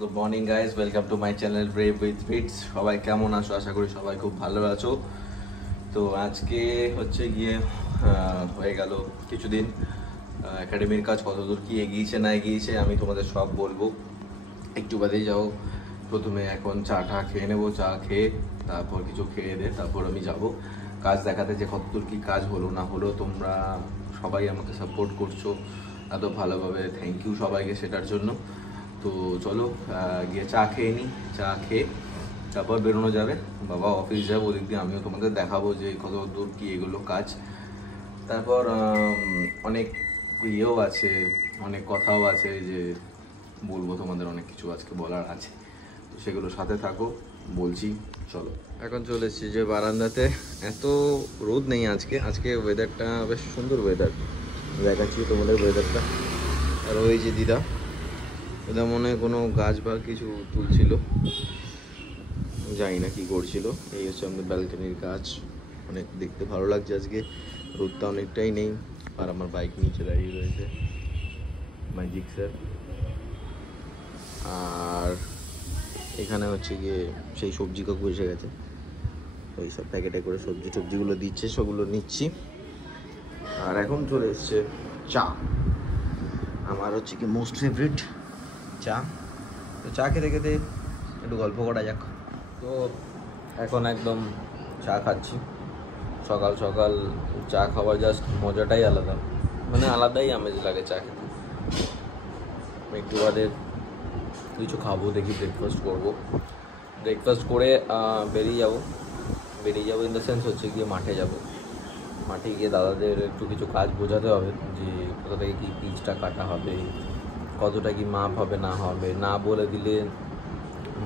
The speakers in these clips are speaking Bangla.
Good morning guys, welcome to my channel brave with fits. সবাই কেমন আছো? আশা করি সবাই খুব ভালো আছো। তো আজকে হচ্ছে গিয়ে হয়ে গেল কিছুদিন। একাডেমির কাজ কতদূর কি এগিয়েছে না এগিয়েছে আমি তোমাদের সব বলবো। একটু বাদেই যাও, প্রথমে এখন চাটা খেয়ে নেবো। চা খেয়ে তারপর কিছু খেয়ে দে, তারপর আমি যাব কাজ দেখাতে যে কতদূর কি কাজ হলো না হলো। তোমরা সবাই আমাকে সাপোর্ট করছো এত ভালোভাবে, থ্যাংক ইউ সবাইকে সেটার জন্য। তো চলো গিয়ে চা খেয়ে নিই। চা খেয়ে তারপর বেরোনো যাবে, বাবা অফিস যাবো, ওদিক দিয়ে আমিও তোমাদের দেখাবো যে কত দূর কী এগুলো কাজ। তারপর অনেক ইয়েও আছে, অনেক কথাও আছে যে বলবো তোমাদের, অনেক কিছু আজকে বলার আছে। তো সেগুলো সাথে থাকো, বলছি। চলো, এখন চলে এসেছি যে বারান্দাতে। এত রোদ নেই আজকে, আজকে ওয়েদারটা বেশ সুন্দর ওয়েদার। দেখাচ্ছি তোমাদের ওয়েদারটা। আর ওই যে দিদা, এটা মনে হয় কোনো গাছ বা কিছু তুলছিল, জানি না কি করছিল। এই হচ্ছে আমাদের ব্যালকনির গাছ, অনেক দেখতে ভালো লাগছে আজকে। রোদটা অনেকটাই নেই। আর আমার বাইক নিচে দাঁড়িয়ে রয়েছে ম্যাজিক স্যার। আর এখানে হচ্ছে গিয়ে সেই সবজি কাকু এসে গেছে, ওই সব প্যাকেটে করে সবজিগুলো দিচ্ছে, সেগুলো নিচ্ছি। আর এখন চলে এসছে চা, আমার হচ্ছে কি মোস্ট ফেভারিট চা। তো চা খেতে খেতে একটু গল্প করা যাক। তো এখন একদম চা খাচ্ছি। সকাল সকাল চা খাওয়ার জাস্ট মজাটাই আলাদা, মানে আলাদাই আমেজ লাগে চা খেতে। একটু বাদে কিছু খাবো, দেখি ব্রেকফাস্ট করবো। ব্রেকফাস্ট করে বেরিয়ে যাবো ইন দ্য সেন্স হচ্ছে গিয়ে মাঠে যাব। মাঠে গিয়ে দাদাদের একটু কিছু কাজ বোঝাতে হবে, যে কোথা থেকে কী পিচটা কাটা হবে, কতটা কি মাপ হবে না হবে। না বলে দিলে,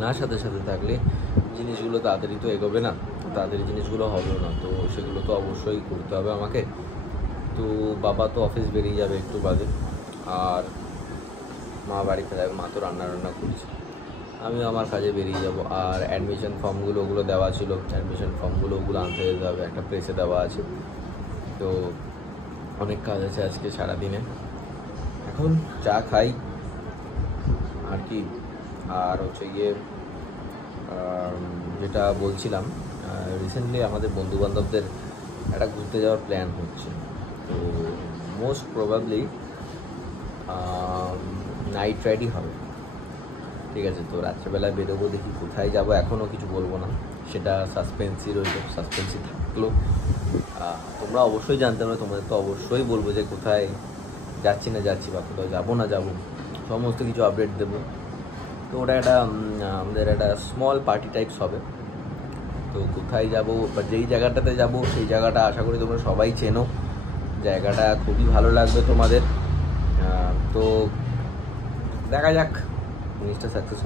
না সাথে সাথে থাকলে জিনিসগুলো তাড়াতাড়ি তো এগোবে না, তাড়াতাড়ি জিনিসগুলো হবেও না। তো সেগুলো তো অবশ্যই করতে হবে আমাকে। তো বাবা তো অফিস বেরিয়ে যাবে একটু বাদে, আর মা বাড়িতে যাবে, মা তো রান্না করছে। আমিও আমার কাজে বেরিয়ে যাব। আর অ্যাডমিশন ফর্মগুলো ওগুলো দেওয়া ছিল, অ্যাডমিশন ফর্মগুলো ওগুলো আনতে যেতে হবে, একটা প্রেসে দেওয়া আছে। তো অনেক কাজ আছে আজকে সারাদিনে। এখন চা খাই আর কি। আর হচ্ছে গিয়ে যেটা বলছিলাম, রিসেন্টলি আমাদের বন্ধুবান্ধবদের একটা ঘুরতে যাওয়ার প্ল্যান হচ্ছে। তো মোস্ট প্রবাবলি নাইট রাইডই হবে, ঠিক আছে? তো রাত্রেবেলায় বেরোবো, দেখি কোথায় যাব, এখনও কিছু বলবো না, সেটা সাসপেন্সই রইল, সাসপেন্সই থাকলো। তোমরা অবশ্যই জানতে পারবে, তোমাদের তো অবশ্যই বলবো যে কোথায় যাচ্ছি বা কোথাও যাবো না যাবো, সমস্ত কিছু আপডেট দেবো। তো ওটা একটা আমাদের একটা স্মল পার্টি টাইপস হবে। তো কোথায় যাব বা যেই জায়গাটাতে যাব সেই জায়গাটা আশা করি তোমরা সবাই চেনো, জায়গাটা খুবই ভালো লাগবে তোমাদের। তো দেখা যাক জিনিসটা সাকসেস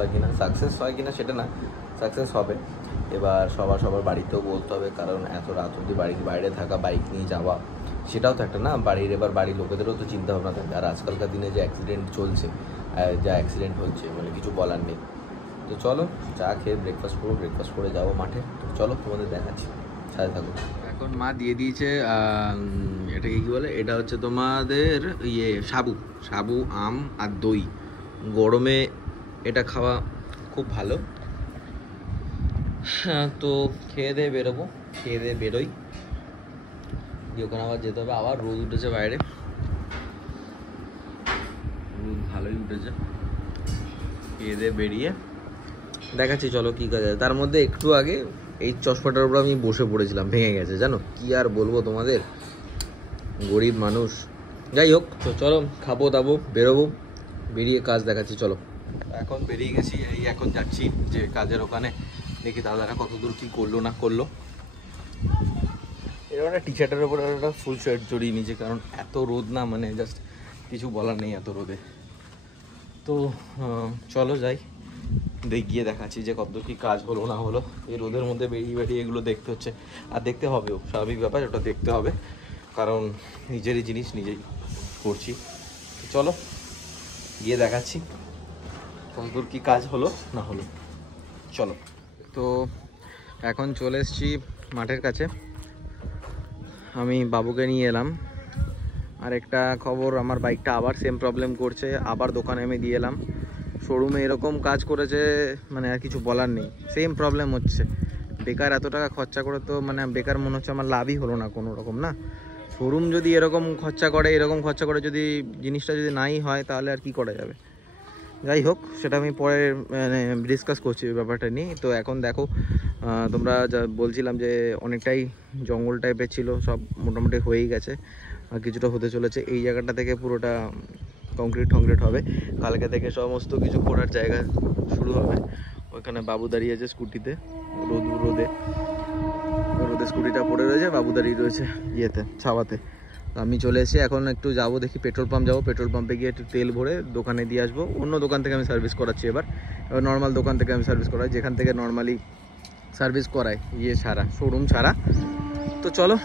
হয় কিনা সেটা না, সাকসেস হবে। এবার সবার বাড়িতেও বলতে হবে, কারণ এত রাত অবধি বাড়ির বাইরে থাকা, বাইক নিয়ে যাওয়া, সেটাও তো একটা না, বাড়ির লোকেদেরও তো চিন্তা ভাবনা থাকে। আর আজকালকার দিনে যে অ্যাক্সিডেন্ট চলছে, যা অ্যাক্সিডেন্ট হচ্ছে, মানে কিছু বলার নেই। তো চলো চা খেয়ে ব্রেকফাস্ট করে যাবো মাঠে। তো চলো তোমাদের দেখাচ্ছি, সাথে থাকো। এখন মা দিয়ে দিয়েছে, এটাকে কী বলে, এটা হচ্ছে তোমাদের সাবু আম আর দই। গরমে এটা খাওয়া খুব ভালো। হ্যাঁ, তো খেয়ে দিয়ে বেরোই, দিয়ে ওখানে আবার যেতে হবে। আবার রোদ উঠেছে বাইরে, রোদ ভালোই উঠেছে। খেয়ে দিয়ে বেরিয়ে দেখাচ্ছি চলো কী কাজ আছে। তার মধ্যে একটু আগে এই চশমাটার উপর আমি বসে পড়েছিলাম, ভেঙে গেছে, জানো কি আর বলবো তোমাদের, গরিব মানুষ। যাই হোক, তো চলো খাবো দাবো, বেরোবো, বেরিয়ে কাজ দেখাচ্ছি। চলো, এখন বেরিয়ে গেছি, এই এখন যাচ্ছি যে কাজের ওখানে, দেখি দাদারা কত দূর কী করলো না করলো। এরকম একটা টি শার্টের ওপর একটা ফুল শার্ট জড়িয়ে নিয়েছে, কারণ এত রোদ না, মানে জাস্ট কিছু বলার নেই এত রোদে। তো চলো যাই, গিয়ে দেখাচ্ছি যে কত কি কাজ হলো না হলো। এই রোদের মধ্যে বেরিয়ে এগুলো দেখতে হচ্ছে, আর দেখতে হবেও, স্বাভাবিক ব্যাপার, ওটা দেখতে হবে, কারণ নিজেরই জিনিস নিজেই করছি। চলো গিয়ে দেখাচ্ছি কত দূর কী কাজ হলো না হলো। চলো, তো এখন চলে এসেছি মাঠের কাছে। আমি বাবুকে নিয়ে এলাম। আর একটা খবর, আমার বাইকটা আবার সেম প্রবলেম করছে, আবার দোকানে আমি দিয়ে এলাম। শোরুমে এরকম কাজ করেছে মানে আর কিছু বলার নেই। সেম প্রবলেম হচ্ছে, বেকার এত টাকা খরচা করে তো মানে বেকার মনে হচ্ছে আমার লাভই হলো না কোনো রকম না। শোরুম যদি এরকম খরচা করে যদি জিনিসটা যদি নাই হয় তাহলে আর কি করা যাবে। যাই হোক, সেটা আমি পরে মানে ডিসকাস করছি ওই ব্যাপারটা নিয়ে। তো এখন দেখো তোমরা যা বলছিলাম যে অনেকটাই জঙ্গল টাইপের ছিল, সব মোটামুটি হয়েই গেছে, আর কিছুটা হতে চলেছে। এই জায়গাটা থেকে পুরোটা কংক্রিট হবে, কালকে থেকে সমস্ত কিছু করার জায়গা শুরু হবে। ওইখানে বাবু দাঁড়িয়েছে স্কুটিতে, রোদে স্কুটিটা পড়ে রয়েছে, বাবু দাঁড়িয়ে রয়েছে ইয়েতে ছাওয়াতে। আমি চলে এসেছি, এখন একটু যাবো দেখি পেট্রোল পাম্প যাবো, পেট্রোল পাম্পে গিয়ে একটু তেল ভরে দোকানে দিয়ে আসবো। অন্য দোকান থেকে আমি সার্ভিস করাচ্ছি এবার নর্মাল দোকান থেকে আমি সার্ভিস করাই, যেখান থেকে নর্মালি সার্ভিস করাই ইয়ে ছাড়া, শোরুম ছাড়া। তো চলো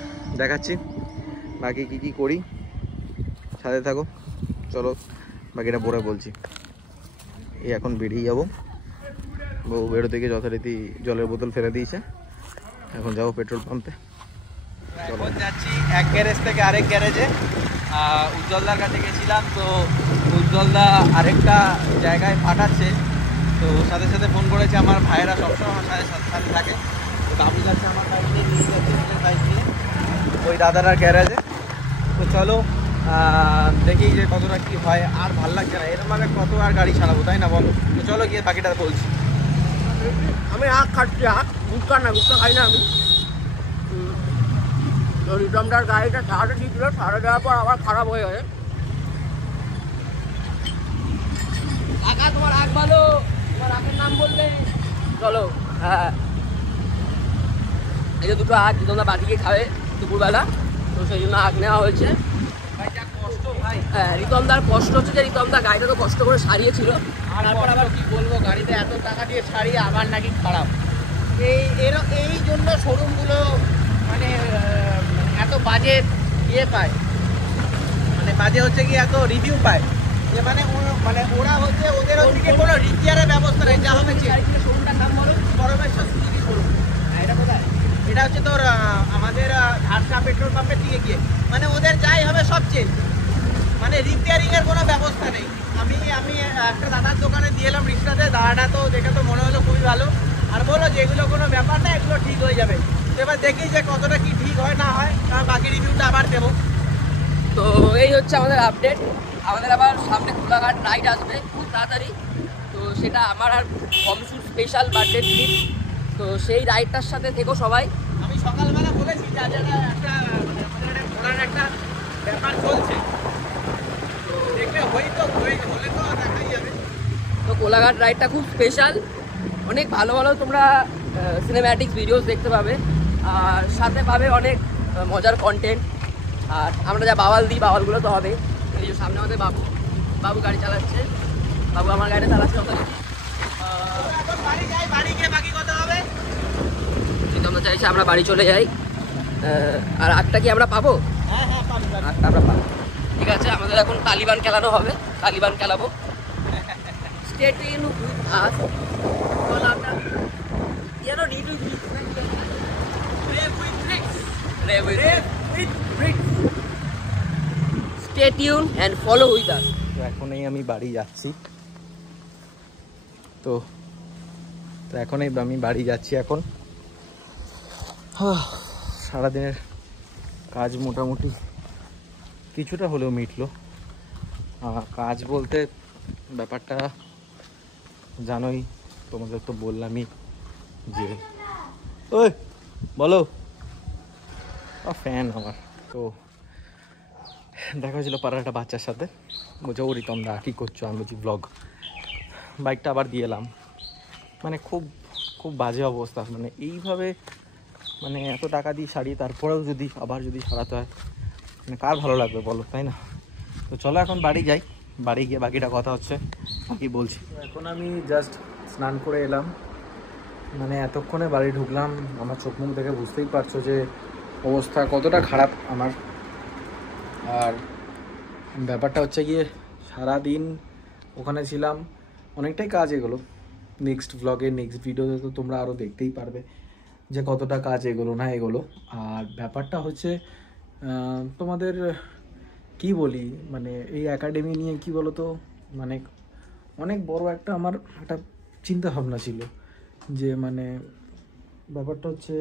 দেখাচ্ছি বাকি কী করি, সাথে থাকো। চলো বাকিটা পরে বলছি। এই এখন বেরিয়ে যাবো, বউ বেরোতে গিয়ে যথারীতি জলের বোতল ফেলে দিয়েছে। এখন যাবো পেট্রোল পাম্পে। এখন যাচ্ছি এক গ্যারেজ থেকে আরেক গ্যারেজে। উজ্জ্বলদার কাছে গেছিলাম, তো উজ্জ্বলদা আরেকটা জায়গায় পাঠাচ্ছে, তো সাথে সাথে ফোন করেছে। আমার ভাইয়েরা সবসময় আমার সাথে থাকে, তো বাবু যাচ্ছে আমার বাইক নিয়ে যাচ্ছে, বাইক নিয়ে ওই দাদার গ্যারেজে। তো চলো দেখি যে কতটা কী হয়। আর ভাল লাগছে না এরকমভাবে, কত আর গাড়ি ছাড়াবো, তাই না বলো? তো চলো গিয়ে বাকিটা বলছি। আমি আখ খাচ্ছি, আখ গুটকা খাই না আমি। তো রিতমদার গাড়িটা সারাটা দিয়েছিল, সারা দেওয়ার পর আবার খারাপ হয়ে গেছে। কাকা তোমার আখ ভালো, তোমার আখের নাম বলবে? চলো। হ্যাঁ, এই যে দুটো আখ রিতমদা বাড়ি গিয়ে খাবে দুপুরবেলা, তো সেই জন্য আখ নেওয়া হয়েছে। হ্যাঁ, রিতমদার কষ্ট হচ্ছে যে রিতমদা গাড়িটা তো কষ্ট করে সারিয়েছিল, তারপর আবার কি বলবো, গাড়িতে এত টাকা দিয়ে ছাড়িয়ে আবার নাকি খারাপ। এই জন্য শোরুমগুলো মানে এত বাজে ইয়ে পায়, মানে বাজে হচ্ছে কি এত রিভিউ পায় যে মানে ওরা হচ্ছে ওদের হচ্ছে কোনো রিপেয়ারের ব্যবস্থা নেই। যা হবে শোরুমটার নাম বলো? পরমেশ্বর সুজুকি শোরুম। এটা কোথায়? এটা হচ্ছে তোর আমাদের ঝাড়খা পেট্রোল পাম্পের দিকে গিয়ে, মানে ওদের যাই হবে সব চেঞ্জ, মানে রিপেয়ারিং এর কোনো ব্যবস্থা নেই। আমি একটা দাদার দোকানে দিয়ে এলাম রিক্সাতে, দাদাটা তো দেখে তো মনে হলো খুবই ভালো, আর বলো যে এগুলো কোনো ব্যাপার না, এগুলো ঠিক হয়ে যাবে। এবার দেখি যে কতটা কি ঠিক হয় না হয়, কারণ বাকি রিভিউটা আবার দেবো। তো এই হচ্ছে আমাদের আপডেট। আমাদের আবার সামনে কোলাঘাট রাইড আসবে খুব তাড়াতাড়ি, তো সেটা আমার আর কমসুর স্পেশাল বার্থডে ট্রিট। তো সেই রাইডটার সাথে থেকো সবাই। আমি সকালবেলা বলেছি যে একটা ঘোরার একটা ব্যাপার চলছে, দেখলে হলে তো দেখাই যাবে। তো কোলাঘাট রাইডটা খুব স্পেশাল, অনেক ভালো ভালো তোমরা সিনেম্যাটিক্স ভিডিওস দেখতে পাবে, আর সাথে পাবে অনেক মজার কন্টেন্ট। আর আমরা যা বাওয়াল দিই, বাওয়ালগুলো তো হবে। এই যে সামনে আমাদের বাবু গাড়ি চালাচ্ছে, বাবু আমার গাড়িটা চালাচ্ছে। বাড়ি গিয়ে বাকি কথা হবে। কিন্তু আমরা চাইছি আমরা বাড়ি চলে যাই। আর আটটা কি আমরা পাবো? হ্যাঁ পাবো, আটটা আমরা পাবো। ঠিক আছে, আমাদের এখন তালিবান খেলানো হবে, Taliban খেলাবো। Stay tuned with us. আমরা need to be brave with tricks. Stay tuned and follow with us. তো এখনই আমি বাড়ি যাচ্ছি, তো এখনই আমি বাড়ি যাচ্ছি। এখন সারাদিনের কাজ মোটামুটি কিছুটা হলেও মিটলো। কাজ বলতে ব্যাপারটা জানোই, তোমাদের তো বললামই যে ওই বলো ফ্যান আমার। তো দেখা হয়েছিল পাড়ার একটা বাচ্চার সাথে, বলছে ও রিতমদা কী করছো? আমি বলছি ব্লগ। বাইকটা আবার দিয়ে এলাম, মানে খুব খুব বাজে অবস্থা। মানে এইভাবে মানে এত টাকা দিয়ে সারিয়ে তারপরেও যদি সারাতে হয়, মানে কার ভালো লাগবে বলো, তাই না? তো চলো এখন বাড়ি যাই, বাড়ি গিয়ে বাকিটা কথা হচ্ছে বাকি বলছি। এখন আমি জাস্ট স্নান করে এলাম, মানে এতক্ষণে বাড়ি ঢুকলাম। আমার চোখ মুখ দেখে বুঝতেই পারছো যে অবস্থা কতটা খারাপ আমার। আর ব্যাপারটা হচ্ছে গিয়ে সারাদিন ওখানে ছিলাম, অনেকটাই কাজ এগুলো। নেক্সট ব্লগে নেক্সট ভিডিওতে তো তোমরা আরও দেখতেই পারবে যে কতটা কাজ এগোলো না এগোলো। আর ব্যাপারটা হচ্ছে তোমাদের কি বলি, মানে এই একাডেমি নিয়ে কি বলো তো, মানে অনেক বড় একটা আমার একটা চিন্তা ভাবনা ছিল যে মানে ব্যাপারটা হচ্ছে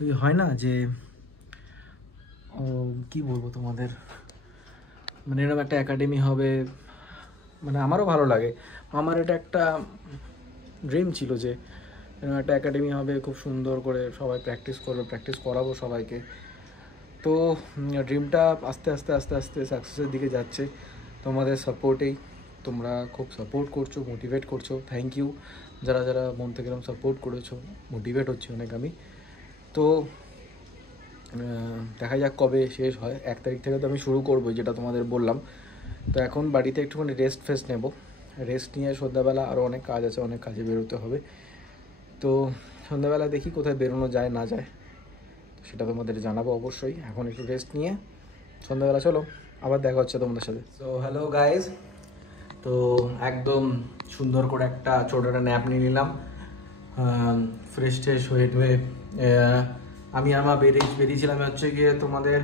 ওই হয় না যে কি বলবো তোমাদের, মানে এরকম একটা একাডেমি হবে, মানে আমারও ভালো লাগে। আমার এটা একটা ড্রিম ছিল যে এরকম একটা একাডেমি হবে, খুব সুন্দর করে সবাই প্র্যাকটিস করবে, প্র্যাকটিস করাবো সবাইকে। তো ড্রিমটা আস্তে আস্তে আস্তে আস্তে সাকসেসের দিকে যাচ্ছে তোমাদের সাপোর্টেই। তোমরা খুব সাপোর্ট করছো, মোটিভেট করছো, থ্যাংক ইউ যারা যারা মন থেকে এরকম সাপোর্ট করেছো। মোটিভেট হচ্ছে অনেক আমি। তো দেখা যাক কবে শেষ হয়। 1 তারিখ থেকে তো আমি শুরু করবো, যেটা তোমাদের বললাম। তো এখন বাড়িতে একটুখানি রেস্ট নেব, রেস্ট নিয়ে সন্ধ্যাবেলা আরও অনেক কাজ আছে, অনেক কাজে বেরোতে হবে। তো সন্ধ্যাবেলা দেখি কোথায় বেরোনো যায় না যায়, সেটা তোমাদের জানাবো অবশ্যই। এখন একটু রেস্ট নিয়ে সন্ধ্যাবেলা চলো আবার দেখা হচ্ছে তোমাদের সাথে। সো হ্যালো গাইজ, তো একদম সুন্দর করে একটা ছোটো একটা ন্যাপ নিয়ে নিলাম, ফ্রেশ ট্রেশ হয়ে টুয়ে আমি আমার বেরিয়েছিলাম হচ্ছে গিয়ে তোমাদের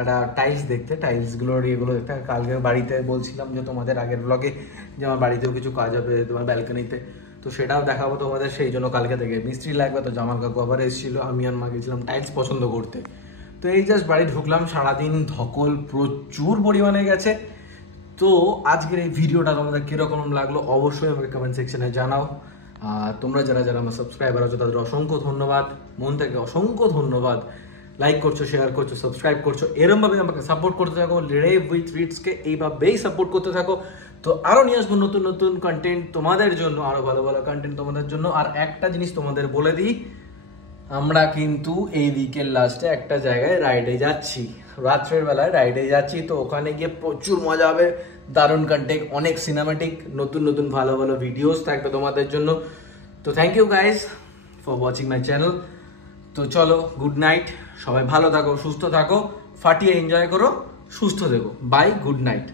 একটা টাইলস দেখতে, টাইলসগুলোর ইয়েগুলো দেখতে। কালকে বাড়িতে বলছিলাম যে তোমাদের আগের ব্লগে যে আমার বাড়িতেও কিছু কাজ হবে তোমার ব্যালকনিতে, তো সেটাও দেখাবো তোমাদের। সেই জন্য কালকে থেকে মিস্ত্রি লাগবে, তো জামাল কাকু আবার এসেছিলো, আমি আর মা গেছিলাম টাইলস পছন্দ করতে। তো এই জাস্ট বাড়ি ঢুকলাম, সারাদিন ধকল প্রচুর পরিমাণে গেছে। তো আজকের এই ভিডিওটা তোমাদের কীরকম লাগলো অবশ্যই আমাকে কমেন্ট সেকশনে জানাও। আর তোমরা যারা যারা আমার সাবস্ক্রাইবার আছো তাদের অসংখ্য ধন্যবাদ, মন থেকে অসংখ্য ধন্যবাদ। লাইক করছো, শেয়ার করছো, সাবস্ক্রাইব করছো, এরমভাবে আমাকে সাপোর্ট করতে থাকো। রেভ উইথ রিটসকে এইভাবেই সাপোর্ট করতে থাকো। তো আরও নিয়ে আসবো নতুন নতুন কন্টেন্ট তোমাদের জন্য, আরও ভালো ভালো কন্টেন্ট তোমাদের জন্য। আর একটা জিনিস তোমাদের বলে দিই, আমরা কিন্তু এই উইকের লাস্টে একটা জায়গায় রাইডে যাচ্ছি, রাত্রের বেলায় রাইডে যাচ্ছি। তো ওখানে গিয়ে প্রচুর মজা হবে, দারুণ কন্টেন্ট, অনেক সিনেমাটিক, নতুন নতুন ভালো ভালো ভিডিওস থাকবে তোমাদের জন্য। তো thank you guys for watching my channel. তো চলো, গুড নাইট, সবাই ভালো থাকো, সুস্থ থাকো, ফাটিয়ে এনজয় করো, সুস্থ থেকো, বাই, গুড নাইট।